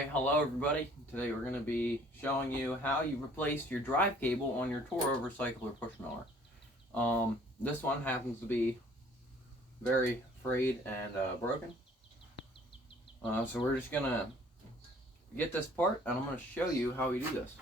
Alright, hello everybody. Today we're going to be showing you how you replace your drive cable on your Toro recycler push mower. This one happens to be very frayed and broken. So we're just going to get this part and I'm going to show you how we do this.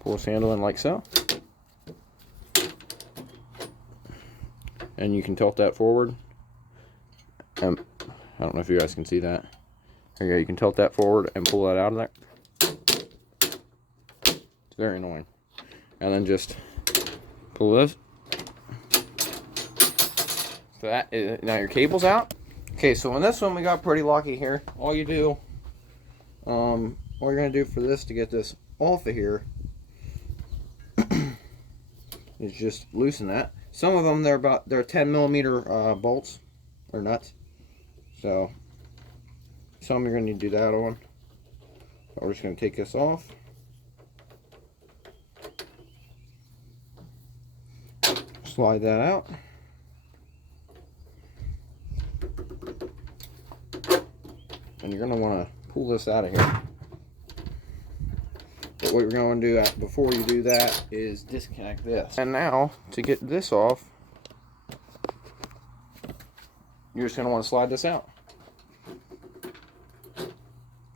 Pull this handle in like so, and you can tilt that forward. I don't know if you guys can see that. There you go. You can tilt that forward and pull that out of there. It's very annoying. And then just pull this. So that is, now your cable's out. Okay, so on this one we got pretty lucky here. All you do, all you're gonna do for this to get this off of here is just loosen that. Some of them they're 10 millimeter bolts or nuts, so some you're going to need to do that on. But we're just going to take this off. Slide that out. And you're going to want to pull this out of here. But what you're going to do before you do that is disconnect this. And now, to get this off, you're just going to want to slide this out.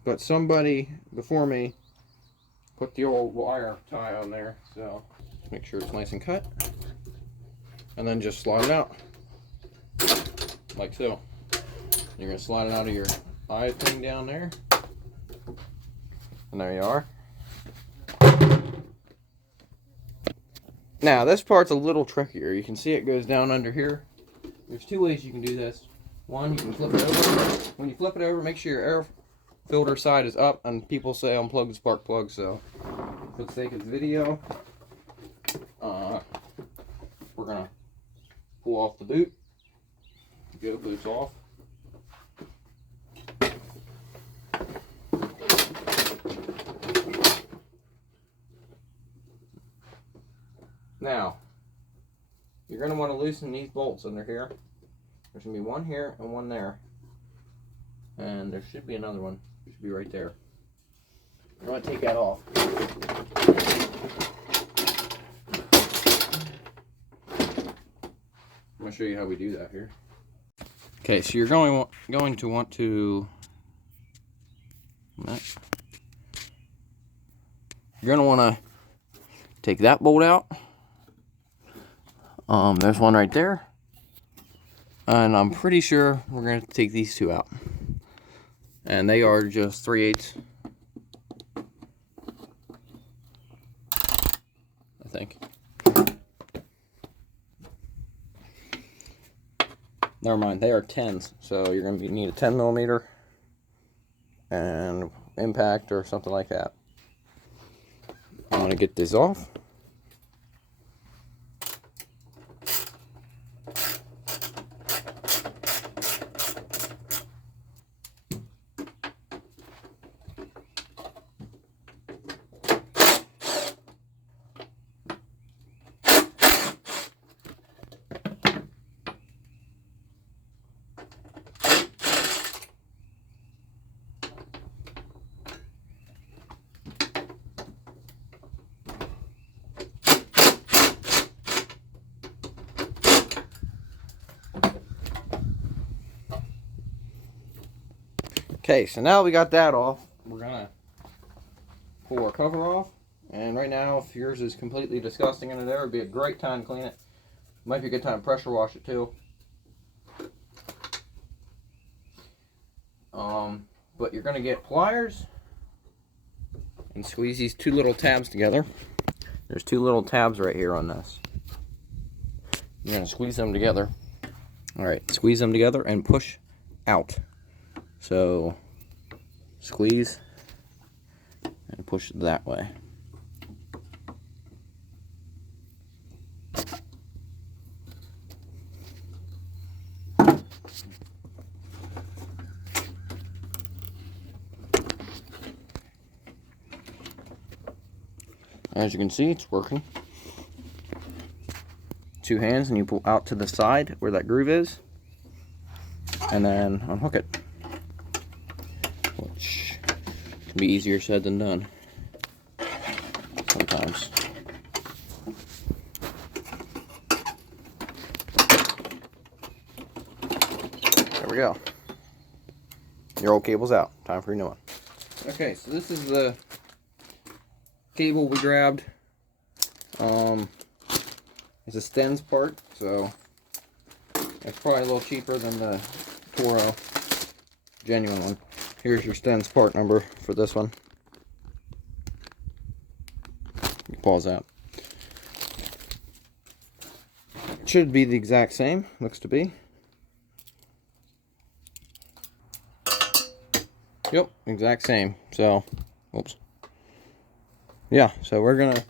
But somebody before me put the old wire tie on there, so make sure it's nice and cut. And then just slide it out. Like so. You're going to slide it out of your eye thing down there. And there you are. Now this part's a little trickier. You can see it goes down under here. There's two ways you can do this. One, you can flip it over. When you flip it over, make sure your air filter side is up, and people say unplug the spark plug, so for the sake of the video, we're gonna pull off the boot. Go, boot's off. Now, you're going to want to loosen these bolts under here. There's going to be one here and one there. And there should be another one. It should be right there. I'm going to take that off. I'm going to show you how we do that here. Okay, so you're going to want to... You're going to want to take that bolt out. There's one right there, and I'm pretty sure we're going to take these two out, and they are just 3/8, I think. Never mind, they are 10s, so you're going to need a 10 millimeter and impact or something like that. I'm going to get this off. Okay, so now we got that off, we're gonna pull our cover off. And right now, if yours is completely disgusting in there, it would be a great time to clean it. Might be a good time to pressure wash it too. But you're gonna get pliers and squeeze these two little tabs together. There's two little tabs right here on this. You're gonna squeeze them together. All right, squeeze them together and push out. So squeeze and push it that way. As you can see, it's working. 2 hands, and you pull out to the side where that groove is, and then unhook it, which can be easier said than done sometimes. There we go. Your old cable's out. Time for a new one. Okay, so this is the cable we grabbed. It's a Stens part, so it's probably a little cheaper than the Toro genuine one. Here's your Stens part number for this one. You pause that. It should be the exact same, looks to be. Yep, exact same. So, whoops. Yeah, so we're gonna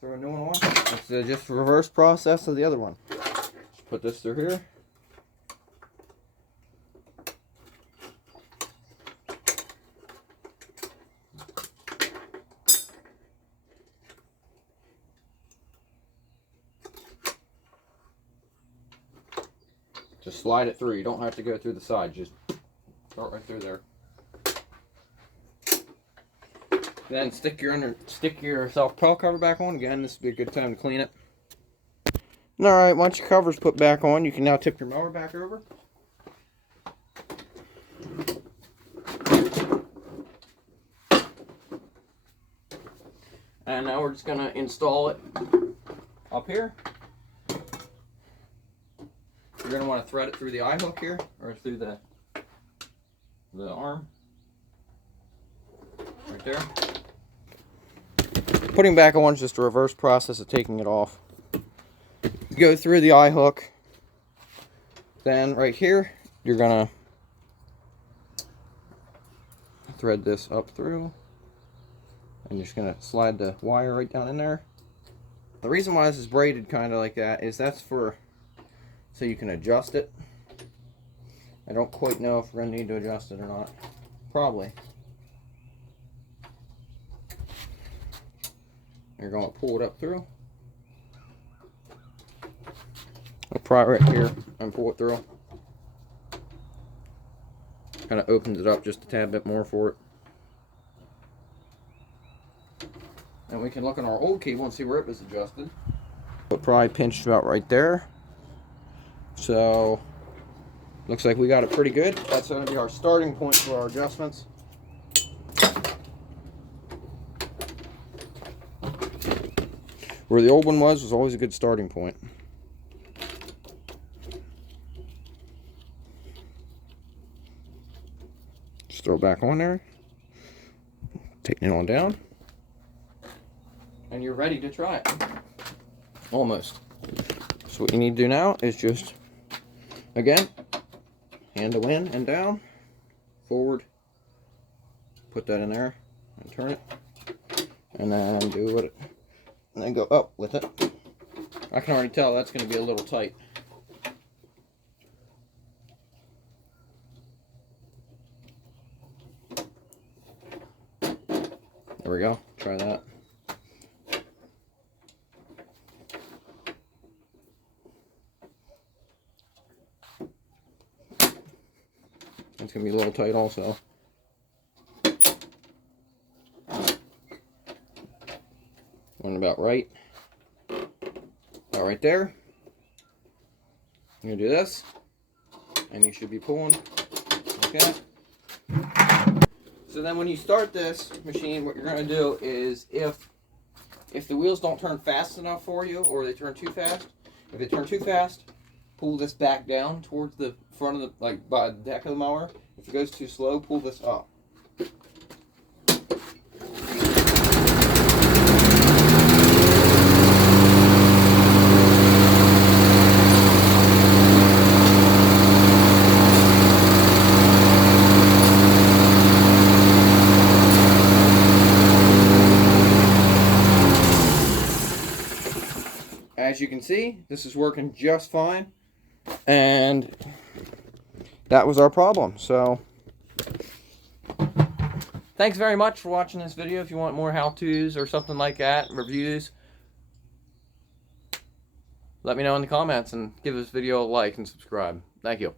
throw a new one on. It's just a reverse process of the other one. Just put this through here. Just slide it through. You don't have to go through the side. Just start right through there. Then stick your self-propel cover back on. Again, this would be a good time to clean it. Alright, once your cover's put back on, you can now tip your mower back over. And now we're just going to install it up here. You're going to want to thread it through the eye hook here, or through the arm. Right there. Putting back on is just a reverse process of taking it off. Go through the eye hook. Then right here, you're gonna thread this up through. And you're just gonna slide the wire right down in there. The reason why this is braided kind of like that is that's for so you can adjust it. I don't quite know if we're gonna need to adjust it or not. Probably. You're going to pull it up through. I'll pry it right here and pull it through. Kind of opens it up just a tad bit more for it. And we can look on our old cable and see where it was adjusted. It probably pinched about right there. So, looks like we got it pretty good. That's going to be our starting point for our adjustments. Where the old one was always a good starting point. Just throw it back on there. Taking it on down. And you're ready to try it. Almost. So what you need to do now is just, again, handle in and down, forward, put that in there, and turn it, and then do it. And then go up with it. I can already tell that's going to be a little tight. There we go. Try that. It's going to be a little tight also. One about right. About right there. You're going to do this. And you should be pulling like that. So then when you start this machine, what you're going to do is if the wheels don't turn fast enough for you, or they turn too fast, if they turn too fast, pull this back down towards the front of the, like by the deck of the mower. If it goes too slow, pull this up. As you can see, this is working just fine, and that was our problem. So thanks very much for watching this video. If you want more how-tos or something like that, reviews, let me know in the comments and give this video a like and subscribe. Thank you.